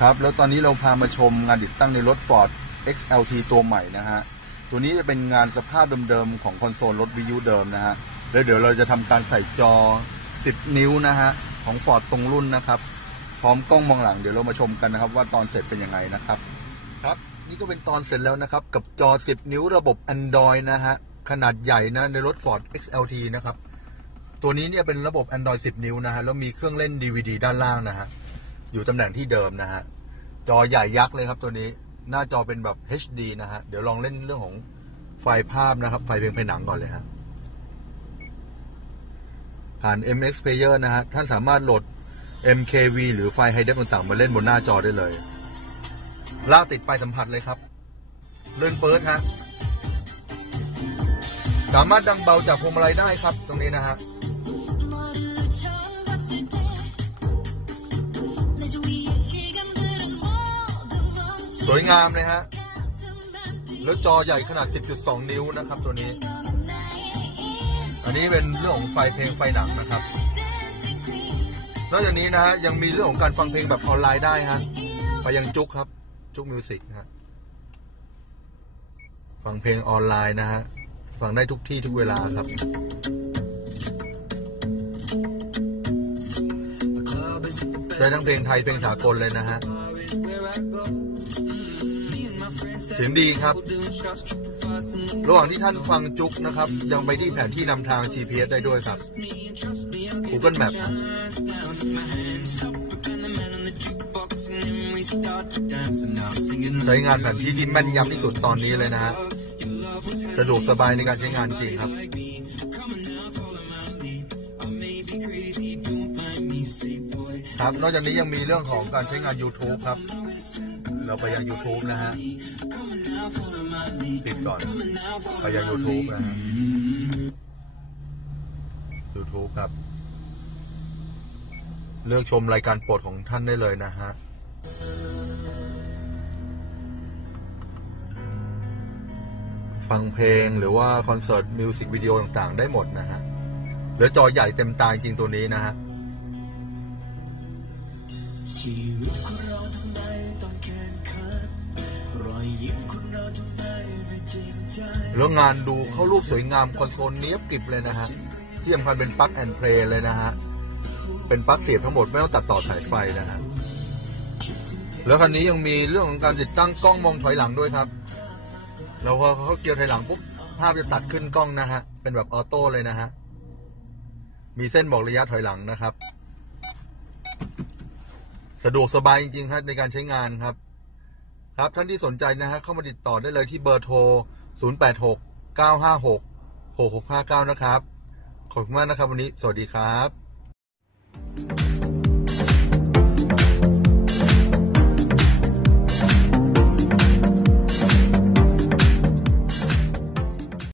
ครับ แล้วตอนนี้เราพามาชมงานติดตั้งในรถ Ford XLT ตัวใหม่นะฮะ ตัวนี้จะเป็นงานสภาพเดิมๆของคอนโซลรถวิทยุเดิมนะฮะ แล้วเดี๋ยวเราจะทำการใส่จอ 10 นิ้วนะฮะ ของ Ford ตรงรุ่นนะครับ พร้อมกล้องมองหลังเดี๋ยวเรามาชมกันนะครับ ว่าตอนเสร็จเป็นยังไงนะครับ ครับ นี่ก็เป็นตอนเสร็จแล้วนะครับ กับจอ 10 นิ้วระบบ Android นะฮะ ขนาดใหญ่นะในรถ Ford XLT นะครับ ตัวนี้เนี่ยเป็นระบบ Android 10 นิ้วนะฮะ แล้วมีเครื่องเล่น DVD ด้านล่างนะฮะ อยู่ตำแหน่งที่เดิมนะฮะ จอใหญ่ยักษ์เลยครับตัวนี้ หน้าจอเป็นแบบ HD นะฮะ เดี๋ยวลองเล่นเรื่องของไฟภาพนะครับ ไฟเพลงเพลงหนังก่อนเลยฮะ ผ่าน MX Player นะฮะ ท่านสามารถโหลด MKV หรือไฟไฮเดฟต่างๆมาเล่นบนหน้าจอได้เลย ลากติดไปสัมผัสเลยครับ เลื่อนเฟิร์สฮะ สามารถดังเบาจากพวงมาลัยได้ครับ ตรงนี้นะฮะ สวยงามเลยฮะ แล้วจอใหญ่ขนาด 10.2 นิ้วนะครับตัวนี้ อันนี้เป็นเรื่องของไฟเพลงไฟหนังนะครับ นอกจากนี้นะฮะยังมีเรื่องของการฟังเพลงแบบออนไลน์ได้ฮะ ไปยังจุกครับ จุกมิวสิกฮะ ฟังเพลงออนไลน์นะฮะ ฟังได้ทุกที่ทุกเวลาครับได้ทั้งเพลงไทยเพลงสากลเลยนะฮะ เสียงดีครับ ระหว่างที่ท่านฟังจุกนะครับ ยังไปที่แผนที่นำทาง GPS ได้ด้วยครับ Google Map ใช้งานแผนที่ที่แม่นยำที่สุดตอนนี้เลยนะฮะสะดวกสบายในการใช้งานจริงครับ ครับ นอกจากนี้ยังมีเรื่องของการใช้งาน YouTube ครับ เราไปยัง YouTube นะฮะปิดก่อน ไปยัง YouTube นะฮะ YouTube ครับ เลือกชมรายการโปรดของท่านได้เลยนะฮะฟังเพลงหรือว่าคอนเสิร์ตมิวสิกวิดีโอต่างๆ ได้หมดนะฮะเหลือจอใหญ่เต็มตาจริงตัวนี้นะฮะ ชีวิตคนเราทำไมต้องแข่งขันรอยยิ้มคนเราทำไมไม่จริงใจแล้วงานดูเข้ารูปสวยงามคอนโซลเนี้ยบกริบเลยนะฮะที่สำคัญเป็นปลั๊กแอนด์เพลย์เลยนะฮะ เป็นปลั๊กเสียบทั้งหมดไม่ต้องตัดต่อสายไฟนะฮะ แล้วคันนี้ยังมีเรื่องของการติดตั้งกล้องมองถอยหลังด้วยครับ แล้วพอเขาเกียร์ถอยหลังปุ๊บภาพจะตัดขึ้นกล้องนะฮะ เป็นแบบออโต้เลยนะฮะ มีเส้นบอกระยะถอยหลังนะครับ สะดวกสบายจริงๆครับในการใช้งานครับ ครับท่านที่สนใจนะฮะเข้ามาติดต่อได้เลยที่เบอร์โทร 086 956 6659 นะครับ ขอบคุณมากนะครับวันนี้ สวัสดีครับ